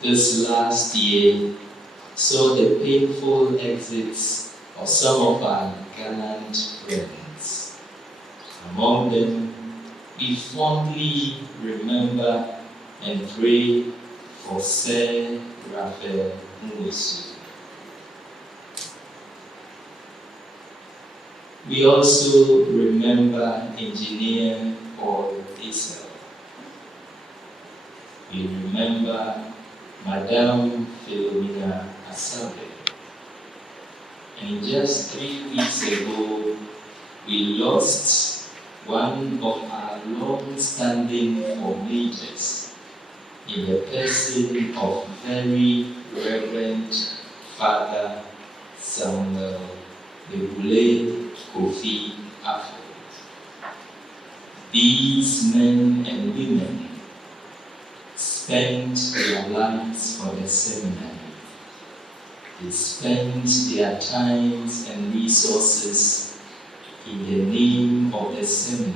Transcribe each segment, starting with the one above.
This last year saw the painful exits of some of our gallant friends. Among them, we fondly remember and pray for Sir Raphael Nwosu. We also remember Engineer Paul Isel. We remember Madame Philomena Asabe. And just 3 weeks ago, we lost one of our long-standing formators in the person of Very Reverend Father Samuel Ebule Kofi Afo. These men and women spent their lives for the seminary. They spent their times and resources in the name of the seminary.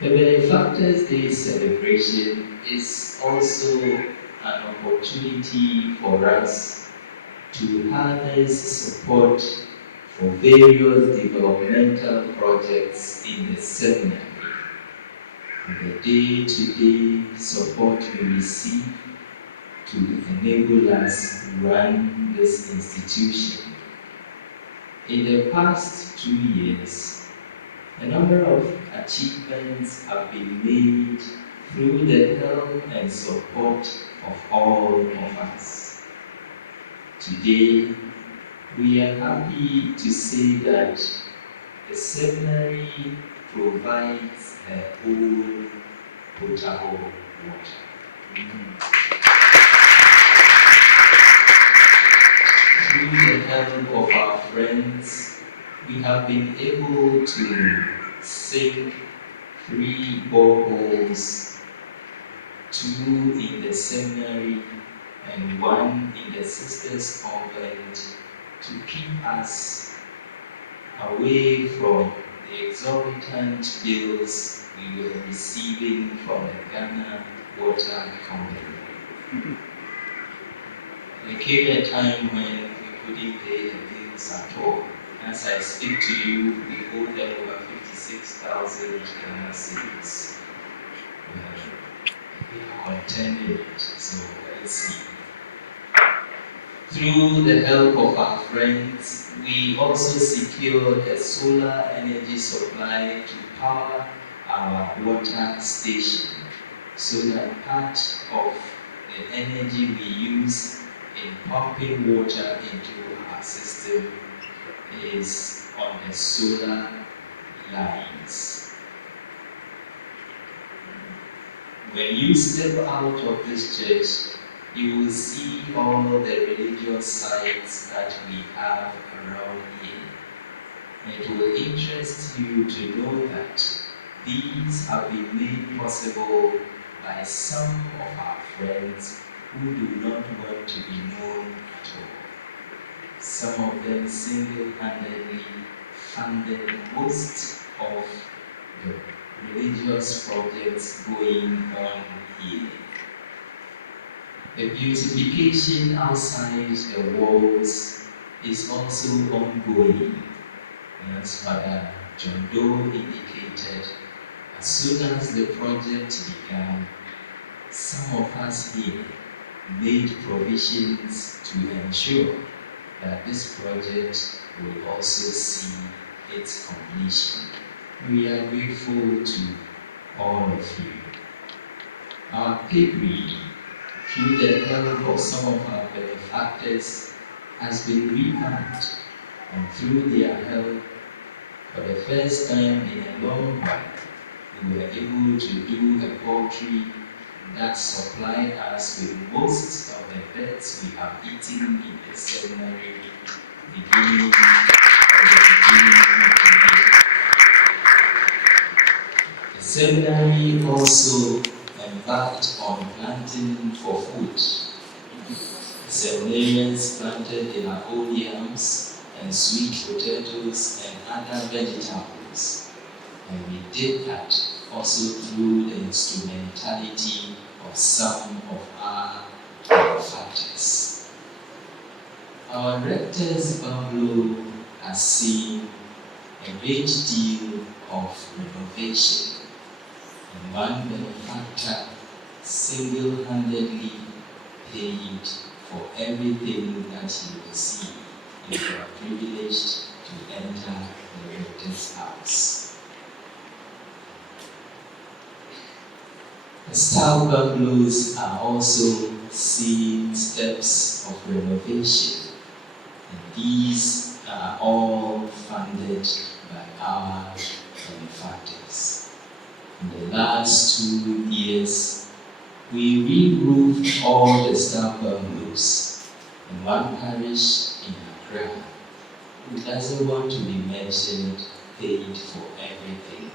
The Benefactors Day celebration is also an opportunity for us to harness support for various developmental projects in the seminary, and the day-to-day support we receive to enable us run this institution. In the past 2 years, a number of achievements have been made through the help and support of all of us. Today, we are happy to say that the seminary provides a whole potable water. Through the help of our friends, we have been able to sink 3 boreholes, 2 in the seminary and 1 in the sisters' convent, to keep us away from the exorbitant bills we were receiving from the Ghana Water Company. There came a time when we couldn't pay the bills at all. As I speak to you, we owe them over 56,000 Ghana cedis. We are contending it, so let's see. Through the help of our friends, we also secured a solar energy supply to power our water station, so that part of the energy we use in pumping water into our system is on the solar lines. When you step out of this church, you will see all the religious sites that we have around here. It will interest you to know that these have been made possible by some of our friends who do not want to be known at all. Some of them single-handedly funded most of the religious projects going on here. The beautification outside the walls is also ongoing. As Father John Doe indicated, as soon as the project began, some of us here made provisions to ensure that this project will also see its completion. We are grateful to all of you. Our piggery, through the help of some of our benefactors, has been revamped, and through their help, for the first time in a long while, we were able to do a poultry that supplied us with most of the birds we have eaten in the seminary beginning of the year. The seminary also embarked on planting for food. Seminarians planted their own yams and sweet potatoes and other vegetables. And we did that also through the instrumentality of some of our benefactors. Our rector's bungalow has seen a great deal of renovation, and one benefactor single-handedly paid for everything that you will see if you are privileged to enter the rector's house. The staff bungalows are also seeing steps of renovation, and these are all funded by our benefactors. In the last 2 years, we re-roofed all the staff bungalows in one parish in Accra, who doesn't want to be mentioned, paid for everything.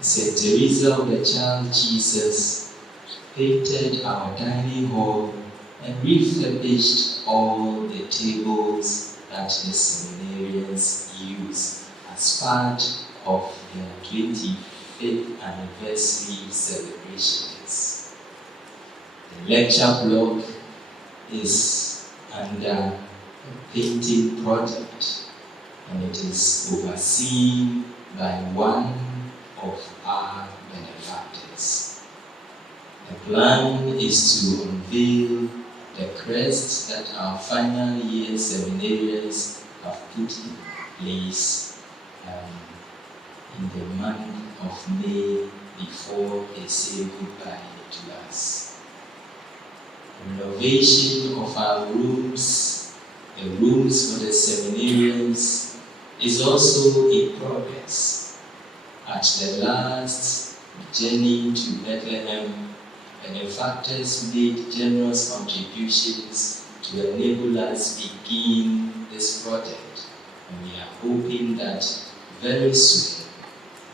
St. Teresa of the Child Jesus painted our dining hall and refurbished all the tables that the seminarians use as part of their 25th anniversary celebrations. The lecture block is under a painting project, and it is overseen by one of our benefactors. The plan is to unveil the crest that our final year seminarians have put in place in the month of May before they say goodbye to us. The renovation of our rooms, the rooms for the seminarians, is also in progress. At the last journey to Bethlehem, benefactors made generous contributions to enable us begin this project, and we are hoping that very soon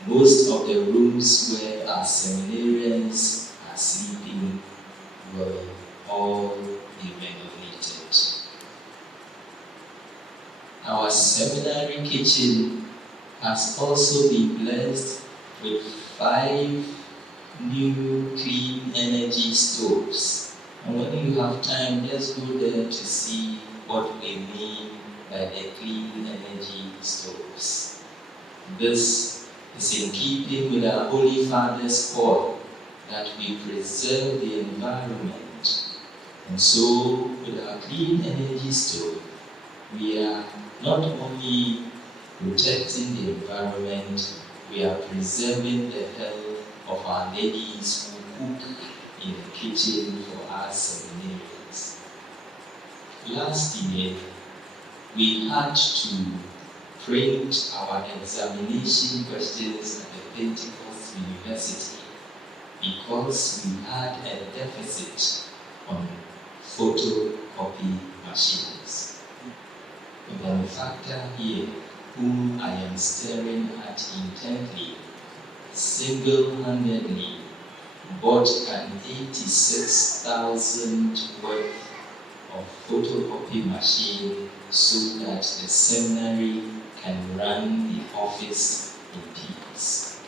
most of the rooms where our seminarians are sleeping will all be renovated. Our seminary kitchen has also been blessed with 5 new clean energy stoves. And when you have time, just go there to see what we mean by the clean energy stoves. This is in keeping with our Holy Father's call that we preserve the environment. And so, with our clean energy stove, we are not only protecting the environment, we are preserving the health of our ladies who cook in the kitchen for our seminarians. Last year, we had to print our examination questions at the Pentecost University because we had a deficit on photocopy machines. The benefactor here, whom I am staring at intently, single-handedly bought an 86,000 worth of photocopy machine so that the seminary can run the office in peace.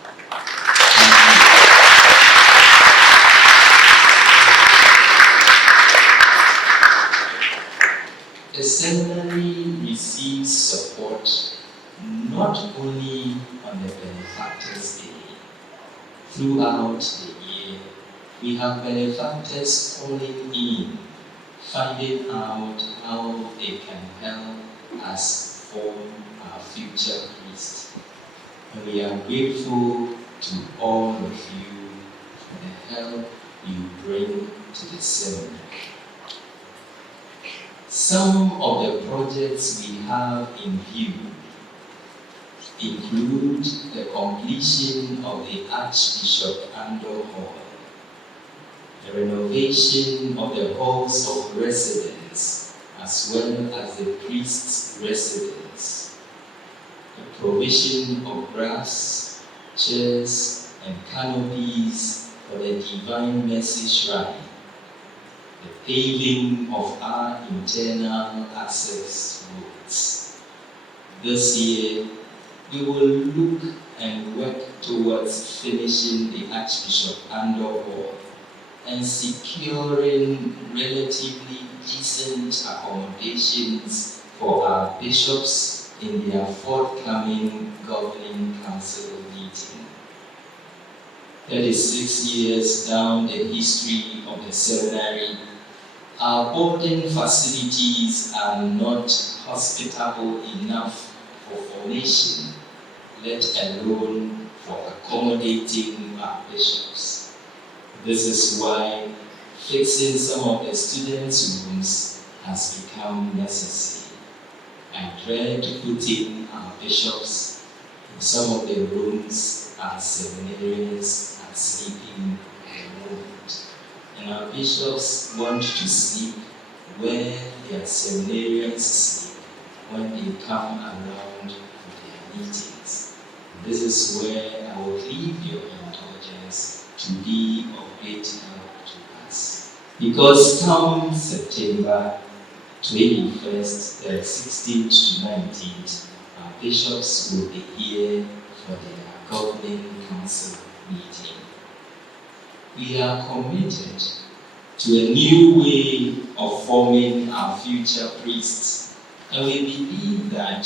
The seminary receives support not only on the benefactors' day. Throughout the year, we have benefactors calling in, finding out how they can help us form our future priest. And we are grateful to all of you for the help you bring to the seminary. Some of the projects we have in view include the completion of the Archbishop Andor Hall, the renovation of the halls of residence as well as the priest's residence, the provision of grass, chairs, and canopies for the Divine Mercy Shrine, the paving of our internal access roads. This year, we will look and work towards finishing the Archbishop Andor Hall and securing relatively decent accommodations for our bishops in their forthcoming governing council meeting. 36 years down the history of the seminary, our boarding facilities are not hospitable enough for formation, let alone for accommodating our bishops. This is why fixing some of the students' rooms has become necessary. I dread putting our bishops in some of the rooms our seminarians are sleeping at the moment. And our bishops want to sleep where their seminarians sleep when they come around for their meetings. This is where I will leave your indulgence to be of great help to us. Because come September 21st, 16th to 19th, our bishops will be here for their governing council meeting. We are committed to a new way of forming our future priests, and we believe that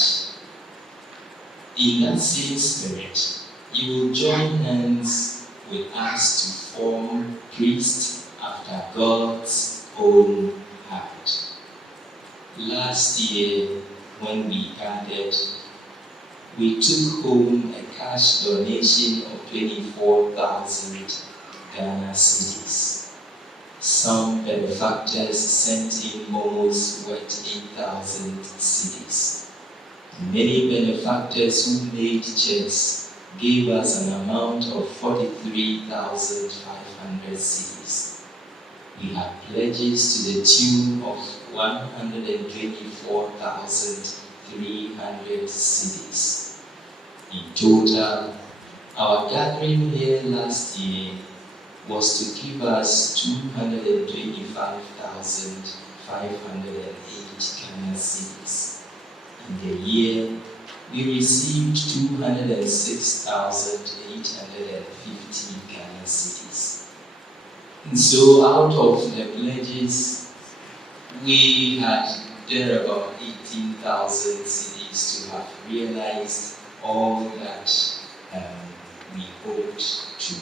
in that same spirit, you will join hands with us to form priests after God's own heart. Last year, when we gathered, we took home a cash donation of 24,000 Ghana cedis. Some benefactors sent in momos worth 8,000 cedis. Many benefactors who made checks gave us an amount of 43,500 cedis. We had pledges to the tune of 124,300 cedis. In total, our gathering here last year was to give us 225,508 Ghana cedis. In the year, we received 206,850 Ghana cedis. And so out of the pledges, we had there about 18,000 cedis to have realized all that we hoped to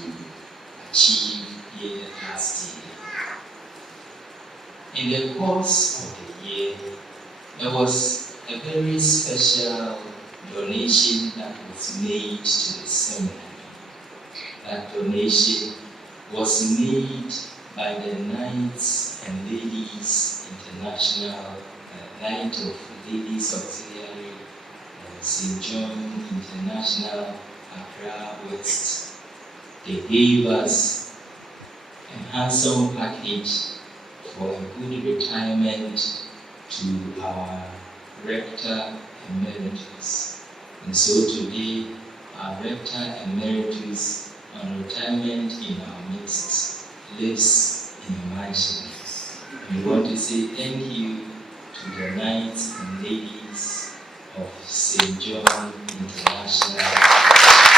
achieve here last year. In the course of the year, there was a very special donation that was made to the seminary. That donation was made by the Knights and Ladies International, Knight of Ladies Auxiliary, St. John International, Accra West. They gave us a handsome package for a good retirement to our Rector Emeritus. And so today, our Rector Emeritus on retirement in our midst lives in a mansion. We want to say thank you to the Knights and Ladies of St. John International.